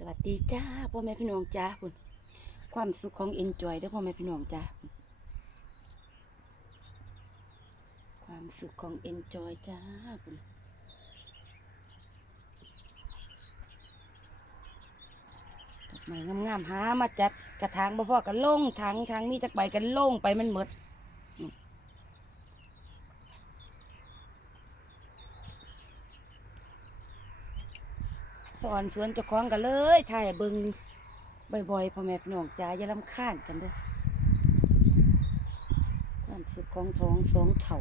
สวัสดีจ้าพ่อแม่พี่น้องจ้าคุณความสุขของเอ็นจอยเด้อพ่อแม่พี่น้องจ้าความสุขของเอ็นจอยจ้าคุณดอกไม้งามๆหามาจัดกระถางบ่พ่อกันล่งทางทางนี้จักไปกันล่งไปมันหมด สอนสวนเจ้าของกันเลยถ่ายให้เบิงบ่อยๆพ่อแม่พี่น้องจ้าอย่าลำคาญกันเด้อความสุขของสองสองเถ่า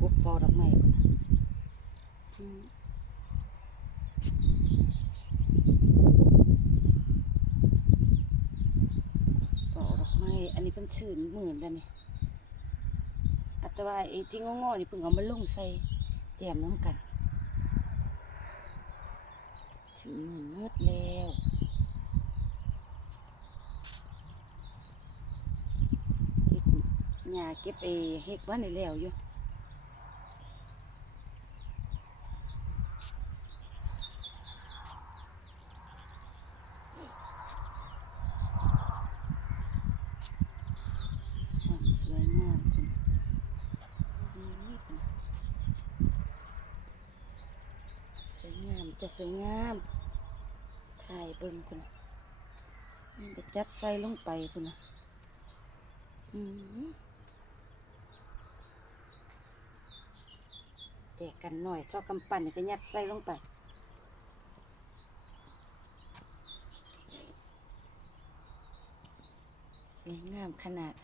กบฟอดอกไม้พุ่นน่ะอืมฟอดอกไม้อันนี้เป็นชื่นหมื่นแล้วนี่อัตว่าไอ้ที่งอๆนี่เพิ่งเอามาลงใส่แจมน้ำกัน ถึงหมื่นมืดแล้วเก็บหญ้าเก็บเอเฮ็ดวันนี้แล้วอยู่ความสวยงามคุณนี่คุณสวยงาม จะสวยงามถ่ายเบิ่งคุณนี่ไปจัดใส่ลงไปคุณนะอืมแตกกันหน่อยชอบกำปั้นนี่ก็ยัดใส่ลงไปสวยงามขนาด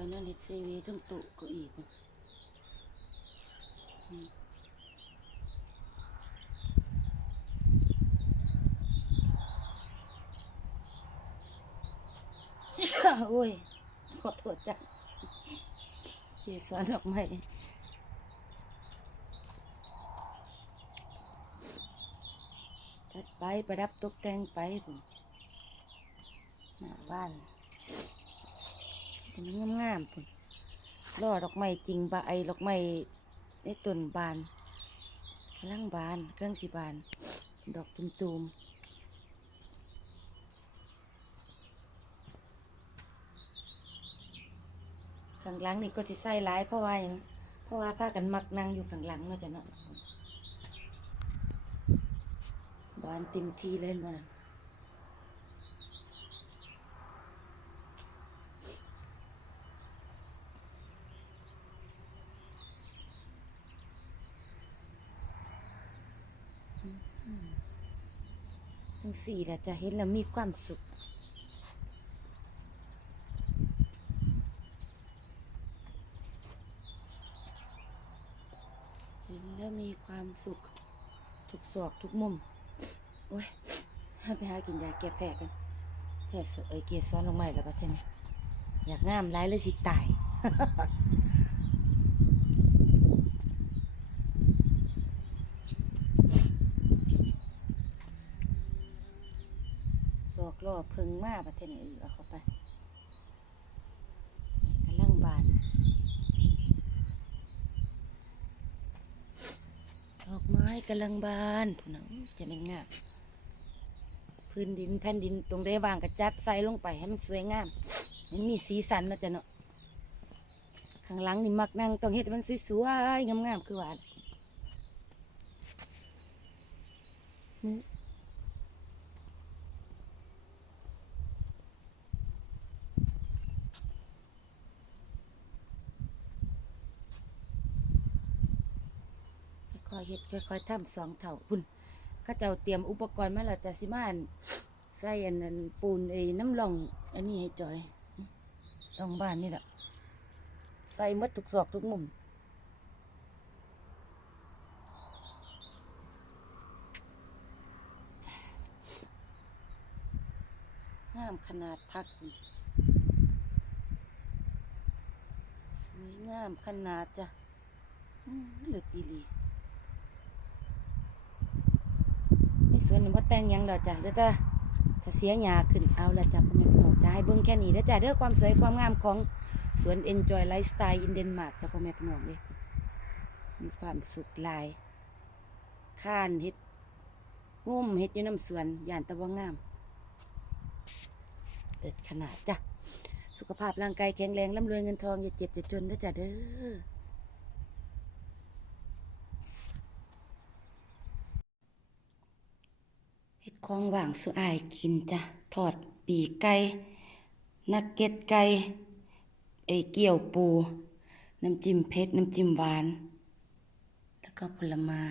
อายนั่นเฮ็ดซีวีต้องตุก็อีกโอ้ยขอโทษจ้ะเกสรดอกไม้จัดไปประดับตกแต่งไปพุ่นหน้าบ้าน เป็นงามๆพุ่นล่อดอกไม้จริงบาไอดอกไม้ในต้นบานกำลังบานเครื่องสีบาน ดอกตุ่มๆข้างหลังนี่ก็จะใส่หลายเพราะว่าหยังเพราะว่าพากันมักนั่งอยู่ข้างหลังเนาะจ้ะเนาะบานเต็มทีเลยเน ทั้งสี่แหละจะเห็นแล้วมีความสุขเห็นแล้วมีความสุข ทุกศอกทุกมุม โอ้ยไปหากินยาแก้แพ้กันแค่เอ้ยเกียร์ซ้อนลงมาอีกแล้วก็เช่นอยากงามร้ายเลยสิตาย หลอกล่อเพึงมาประเทศนี้เอาเข้าไปกำลังบานดอกไม้กำลังบานผู้นังจะเป็นงามพื้นดินแผ่นดินตรงได้วางกระจัดใส่ลงไปให้มันสวยงามมันมีสีสันนะจ้ะเนาะข้างหลังนี่มักนั่งต้องเฮ็ดมันสวยๆงามๆคือหวา ค่อยๆเฮ็ดค่อยๆทำสองเท่าพุ่นข้าเจ้าเตรียมอุปกรณ์มาแล้วจะสิมาอันใส่อันนั้นปูนไอ้น้ำรอง อันนี้ให้จอยต้องบ้านนี่แหละใส่มดทุกซอกทุกมุมงามขนาดพักสวยงามขนาดจ้ะอืมเลือดอีหลี นี่สวนนี่บ่แต่งยังดอกจ้ะเดี๋ยวแต่จะเสียหยาขึ้นเอาละจ้ะพ่อแม่พี่น้องจะให้เบิ่งแค่นี้แล้วจ้ะเด้อความสวยความงามของสวน Enjoy Lifestyle in Denmark จ้ะพ่อแม่พี่น้องเด้มีความสุขลายข้านเฮ็ดงุ่มเฮ็ดอยู่น้ำสวนย่านตะวงามเด็ดขนาดจ้ะ สุขภาพร่างกายแข็งแรงร่ำรวยเงินทองอย่าเจ็บอย่าจนเด้อจ้ะเด้อ เฮ็ ดของว่างสุอายกินจ้ะทอดปีกไก่นักเก็ตไก่ไอเกี่ยวปู น้ำจิ้มเผ็ด น้ำจิ้มหวาน แล้วก็ผลไม้